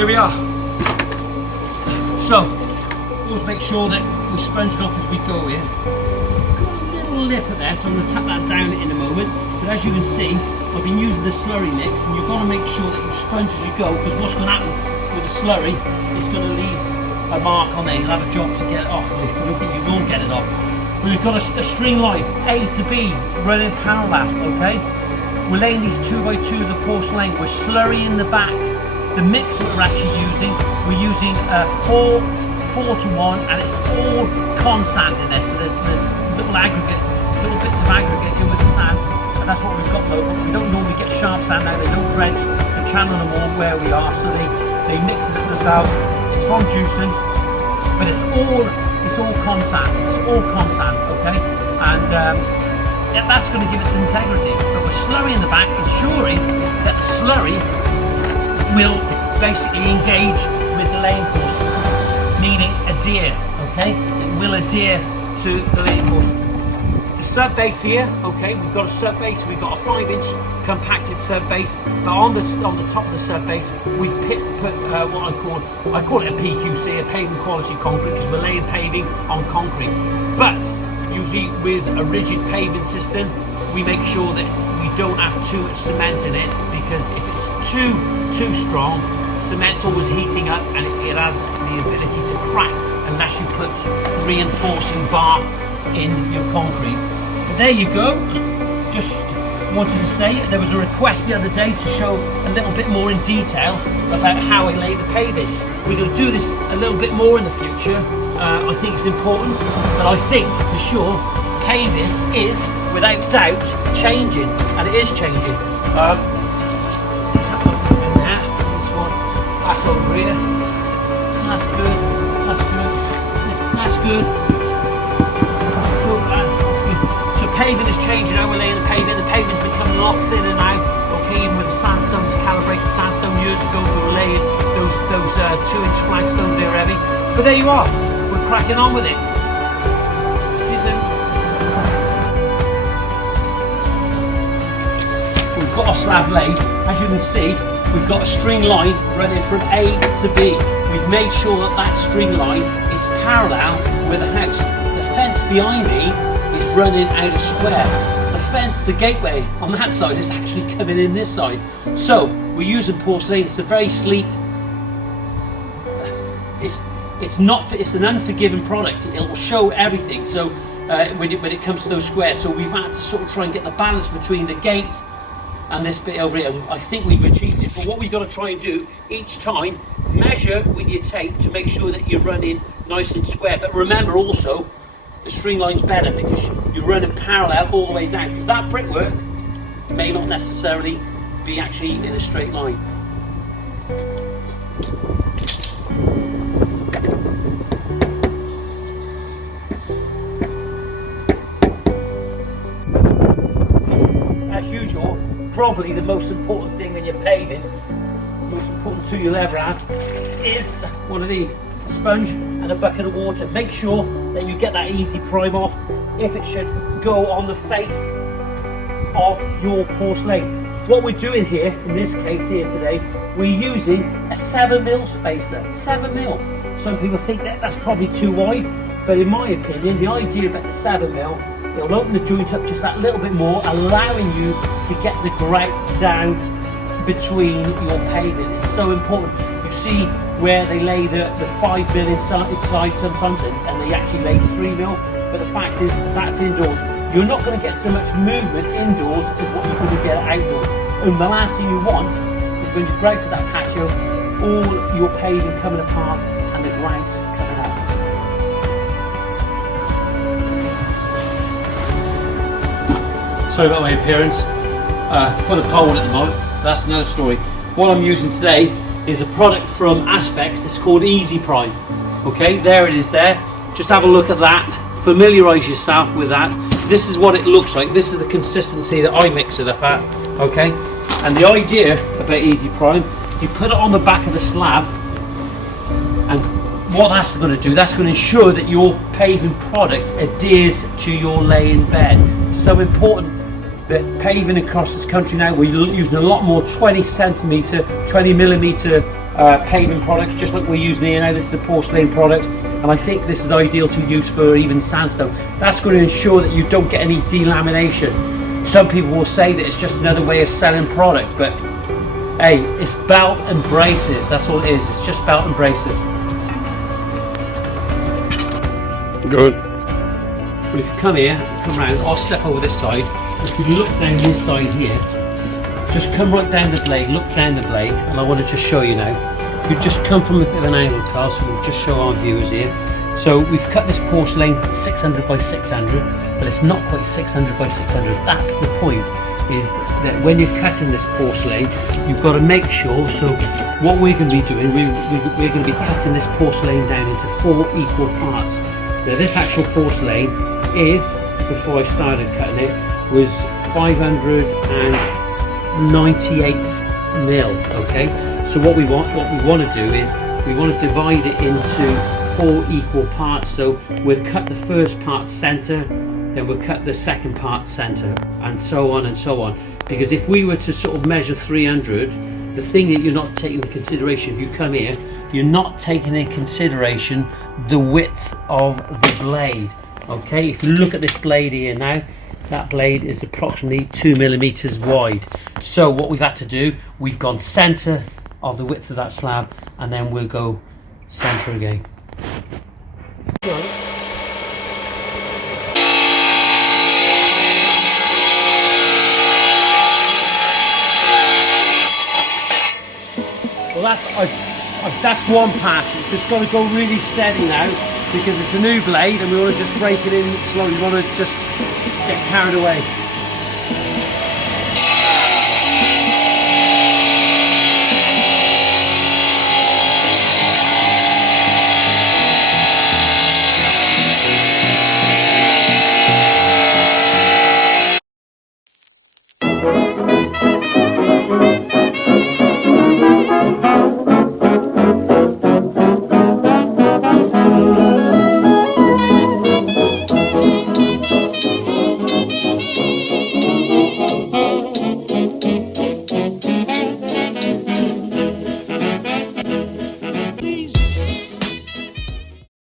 here we are. So, always make sure that we sponge it off as we go here. Got a little lip at there, so I'm going to tap that down in a moment. But as you can see, I've been using the slurry mix, and you've got to make sure that you sponge as you go, because what's going to happen with the slurry, it's going to leave a mark on there. You'll have a job to get it off, but I don't think you will get it off. But we've got a string line, A to B, running parallel, okay? We're laying these 2x2 of the porcelain. We're slurrying the back. The mix that we're actually using, we're using 4 to 1, and it's all con sand in there. So there's little bits of aggregate in with the sand, and that's what we've got local. We don't normally get sharp sand now. They don't dredge the channel them all where we are, so they mix it themselves. It's from juicing, but it's all con sand. It's all con sand, okay? And yeah, that's going to give us integrity. But we're slurrying the back, ensuring that the slurry will basically engage with the laying course, meaning adhere, okay? It will adhere to the laying course. The sub base here, okay, we've got a sub base, we've got a 5-inch compacted sub base, but on the top of the sub base, we've put what I call it a PQC, a paving quality concrete, because we're laying paving on concrete. But usually with a rigid paving system, we make sure that we don't have too much cement in it, because if it's too strong, cement's always heating up and it has the ability to crack unless you put reinforcing bar in your concrete. But there you go. Just wanted to say, there was a request the other day to show a little bit more in detail about how I lay the paving. We're going to do this a little bit more in the future. I think it's important, but I think for sure paving is without doubt changing, and it is changing. Tap in there, this one back over here. That's good, that's good, that's good. So paving is changing. How we're laying the paving's becoming a lot thinner now. Okay, even with the sandstones, calibrated sandstone years ago, we were laying those 2-inch flagstones, they were heavy. But there you are. We're cracking on with it. See you soon. We've got our slab laid. As you can see, we've got a string line running from A to B. We've made sure that that string line is parallel with the house. The fence behind me is running out of square. The fence, the gateway on that side is actually coming in this side. So we're using porcelain. It's a very sleek. It's an unforgiving product. It will show everything. So when it comes to those squares, so we've had to sort of try and get the balance between the gate and this bit over here. I think we've achieved it. But what we've got to try and do each time, measure with your tape to make sure that you're running nice and square. But remember also, the string line's better because you're running parallel all the way down. Because that brickwork may not necessarily be actually in a straight line. As usual, probably the most important thing when you're paving, most important tool you'll ever have, is one of these, a sponge and a bucket of water. Make sure that you get that easy prime off if it should go on the face of your porcelain. What we're doing here, in this case here today, we're using a 7mm spacer, 7mm. Some people think that that's probably too wide, but in my opinion, the idea about the 7mm, it'll open the joint up just that little bit more, allowing you to get the grout down between your paving. It's so important. You see where they lay the 5mm inside sometimes, and they actually lay 3mm, but the fact is that's indoors. You're not going to get so much movement indoors as what you're going to get outdoors. And the last thing you want is when you go out to that patio, all your paving coming apart and the grout coming out. Sorry about my appearance, full of cold at the moment, that's another story. What I'm using today is a product from Aspects. It's called Easy Prime. Okay, there it is there. Just have a look at that, familiarise yourself with that. This is what it looks like. This is the consistency that I mix it up at. Okay, and the idea about Easy Prime, you put it on the back of the slab, and what that's going to do, that's going to ensure that your paving product adheres to your laying bed. So important that paving across this country now, we're using a lot more 20mm paving products, just like we're using here now. This is a porcelain product, and I think this is ideal to use for even sandstone. That's going to ensure that you don't get any delamination. Some people will say that it's just another way of selling product, but hey, it's belt and braces. That's all it is. It's just belt and braces. Good. But if you come here, come around, I'll step over this side. If you look down this side here, just come right down the blade, look down the blade, and I want to just show you now. You just come from a bit of an angle, Carl, so we'll just show our viewers here. So we've cut this porcelain 600 by 600, but it's not quite 600 by 600. That's the point, is that when you're cutting this porcelain, you've got to make sure, so what we're going to be doing, we're going to be cutting this porcelain down into 4 equal parts. Now this actual porcelain is, before I started cutting it, was 598 mil. Okay, so what we want to do is we want to divide it into 4 equal parts. So we'll cut the first part center, then we'll cut the second part center, and so on and so on. Because if we were to sort of measure 300, the thing that you're not taking into consideration, if you come here, you're not taking in consideration the width of the blade. Okay, if you look at this blade here now, that blade is approximately 2 millimeters wide. So what we've had to do, we've gone center of the width of that slab, and then we'll go center again. Well, that's one pass. It's just got to go really steady now, because it's a new blade and we want to just break it in slowly. We want to just get carried away.